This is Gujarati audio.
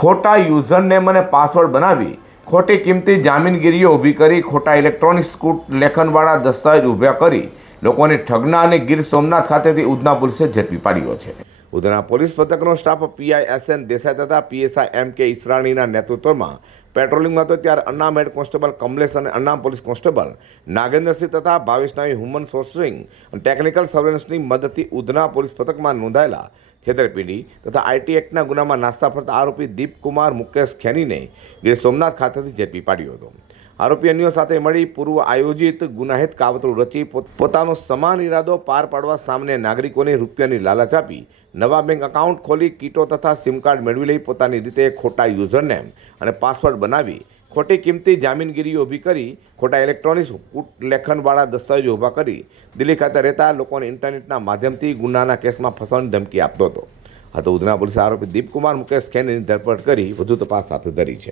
ખોટા યુઝરનેમ અને પાસવર્ડ બનાવી, ખોટી કિંમતી જામીનગીરીઓ ઊભી કરી, ખોટા ઇલેક્ટ્રોનિક સ્કૂટ લેખનવાળા દસ્તાવેજ ઊભા કરી, લોકોને ઠગના અને ગીર સોમનાથ ખાતેથી ઉધના પોલીસે ઝડપી પાડ્યો છે. Udhna police પથકનો staff PI S N Desai તથા પીએસઆઈ એમ કે ઈસરાણીના નેતૃત્વમાં પેટ્રોલિંગમાં હતો ત્યારે અન્નામ હેડ કોન્સ્ટેબલ, કમલેશ અને અન્નામ પોલીસ કોન્સ્ટેબલ, નાગેન્દ્રસિંહ તથા ભાવેશનાવી હ્યુમન સોર્સિંગ અને ટેકનિકલ સર્વેલન્સની મદદથી ઉધના પોલીસ પથકમાં નોંધાયેલા છેતરપિંડી તથા આઈટી એક્ટના ગુનામાં નાસ્તા ફરતા આરોપી દીપકુમાર મુકેશ ખેનીને ગીર સોમનાથ ખાતેથી ઝડપી પાડ્યો હતો. આરોપી સાથે મળી પૂર્વ આયોજિત ગુનાહિત કાવતરું રચી પોત- પોતાનો સમાન ઈરાદો પાર પાડવા સામાન્ય નાગરિકોને રૂપિયાની લાલચ આપી. નવા બેંક એકાઉન્ટ ખોલી કીટો તથા સિમ કાર્ડ મેળવી લઈ પોતાની રીતે ખોટા યુઝરનેમ અને પાસવર્ડ બનાવી. ખોટી કિંમતી જામીનગીરીઓ ઊભી કરી, ખોટા ઇલેક્ટ્રોનિક્સ લેખનવાળા દસ્તાવેજો ઊભા કરી. દિલ્હી ખાતે રહેતા લોકોને ઇન્ટરનેટના માધ્યમથી ગુનાના કેસમાં ફસવાની ધમકી આપતો હતો. આ તો ઉધના પોલીસે આરોપી દીપકુમાર મુકેશ ખેનની ધરપકડ કરી વધુ તપાસ હાથ ધરી છે.